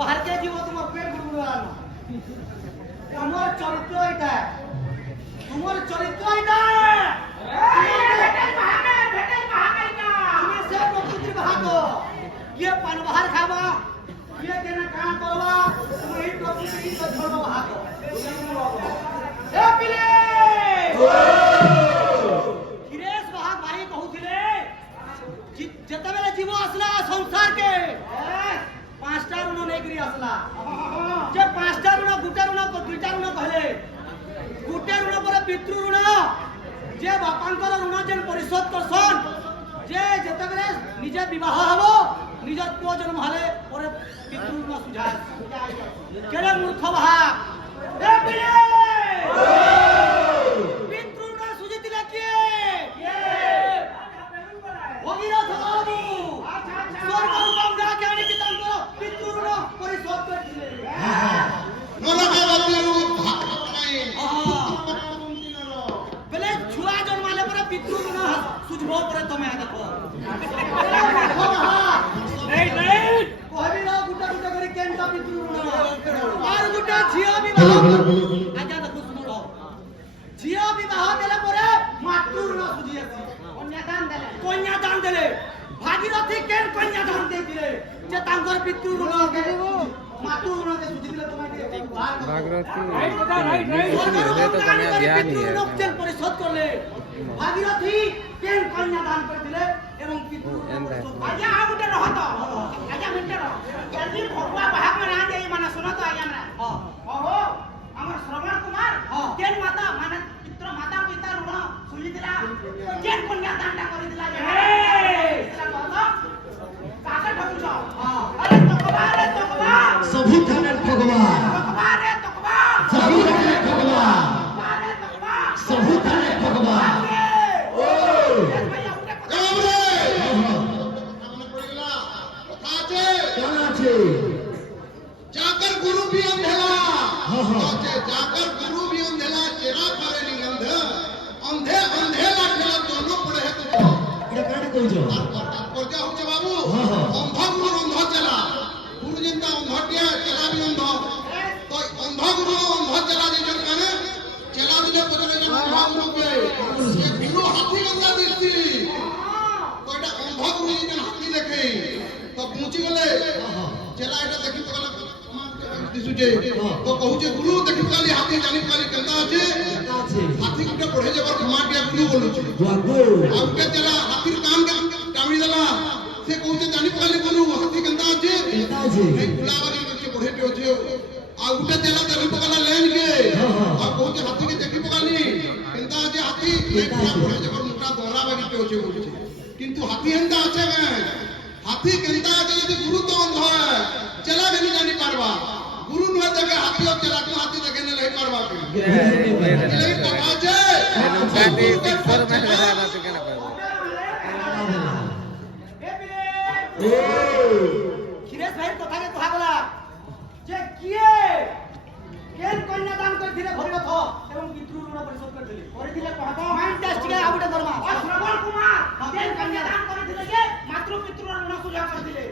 বাহারকে জীব তোমার পেট গুড়গুড়ানো তোমার চরিত্র এটা তোমার চরিত্র এটা তুমি সে প্রকৃতির বাহাক কিয়ে পান বাহার খাবা কিয়ে কেনা কাম করবা তুমি এই প্রকৃতির ধর্ম বাহাক କ୍ଷୀରେଶ ବାହା ଭାଇ କହୁଥିଲେ ଯେତେବେଳେ ଜୀବ ଆସିଲା ସଂସାରକେ 5ଟା ଋଣ ନେଇକରି ଆସିଲା ଯେ 5ଟା ଋଣ ଗୋଟେ ଋଣ 2ଟା ଋଣ କହିଲେ ଗୋଟେ ଋଣ ପରେ ପିତୃ ଋଣ ଯେ ବାପାଙ୍କର ଋଣ ଯେନ୍ ପରିଶୋଧ କରସନ୍ ଯେ ଯେତେବେଳେ ନିଜେ ବିବାହ ହବ ନିଜର ପୁଅ ଜନ୍ମ ହେଲେ ପରେ ପିତୃ ଋଣ ସୁଝାଏ କେଡ଼େ ମୂର୍ଖ ବାହା ଝିଅ ବିବାହ ଦେଲା ପରେ ମାତୃ ଋଣ ସୁଝି ଅଛି କନ୍ୟାଦାନ ଦେଲେ ଭାଗୀରଥୀ କେନ୍ କନ୍ୟାଦାନ ଦେଇଥିଲେ ଯେ ତାଙ୍କର ପିତୃ ଋଣ ମାତୃ ଋଣ ସୁଝିଥିଲେ ପରିଶୋଧ କଲେ ଭାଗୀରଥୀ କେନ୍ କନ୍ୟାଦାନ କରିଥିଲେ ଏବଂ ପିତୃ ଆଜ୍ଞା ଆଉ ଗୋଟେ ରହତ ଆଜ୍ଞା ମିଣ୍ଟେ ରହ ଜଲ୍ଦି ଭଗବା ବାହାକ ନା ଦେଇ ମାନେ ଶୁଣ ତ ଆଜ୍ଞା ନା ଓହୋ ଆମର ଶ୍ରବଣ କୁମାର କେନ୍ ମାତା ମାନେ ପିତୃ ମାତା ପିତା ଋଣ ସୁଝିଥିଲା କେନ୍ କନ୍ୟାଦାନଟା କରିଥିଲା କାକେ ଠକୁଛ ଆରେ ତକବା ସବୁ ଥାନେ ଠକବା ରେ ତକବା ସବୁ ଥାନେ ଠକବା ରେ ତକବା ସବୁ ଥାନେ ଠକବା ଓ कौन আছে जाकर गुरु भी अंधेला हाँ हाँ जाकर गुरु भी अंधेला चेरा करे नहीं अंधे अंधे अंधेला ठेला दोनों पड़े है तुझको এটা কাটা কইছো तात्पर्य होचे बाबू हाँ, हाँ। अंध गुरु अंध चला गुरु जिंदा अंधटिया चला भी अंध तो अंध गुरु अंध चला जिन काने चला दिले बदले जन अंध गुरु के ये गुरु हाथी गंगा दिसती तो एटा अंध गुरु जिन हाथी देखे तो पहुंची गले चला एटा देखि तो गला दिसुजे तो कहूचे गुरु देखि काली हाथी जानि काली केंता আছে আছে हाथी गुटे पढ़े जबर कमाटिया गुरु बोलुचे বাগো आउके चला हाथी काम कामी देला से कहूचे जानि काली गुरु हाथी केंता আছে কেতা আছে ए गुलाबारी के पढ़े के होचे आउके चला देखि पकला लेन के आ कहूचे हाथी के देखि पकाली केंता আছে हाथी पढ़े जबर मोटा दोहरा बागी के होचे बोलुचे किंतु हाथी हेंता আছে हाथी केंता আছে যদি गुरु तो अंध है चला भी नहीं जानी पारवा गुरु न देखे हाथी और चला तो हाथी देखे नहीं पारवा के नहीं पका जे କ୍ଷୀରେଶ ଭାଇ କଥାକେ କୁହାଗଲା ଯେ କିଏ କେନ୍ କନ୍ୟାଦାନ କରିଥିଲେ ଭଗୀରଥ ଏବଂ ପିତୃ ଋଣ ପରିଶୋଧ କରିଥିଲେ କହ ଫାଣ୍ଟାଷ୍ଟିକ ଆଉ ଗୋଟେ ଧର୍ମା ଶ୍ରବଣ କୁମାର କେନ୍ କନ୍ୟାଦାନ କରିଥିଲେ ଯେ ମାତୃ ପିତୃ ଋଣ ସୁଝା କରିଥିଲେ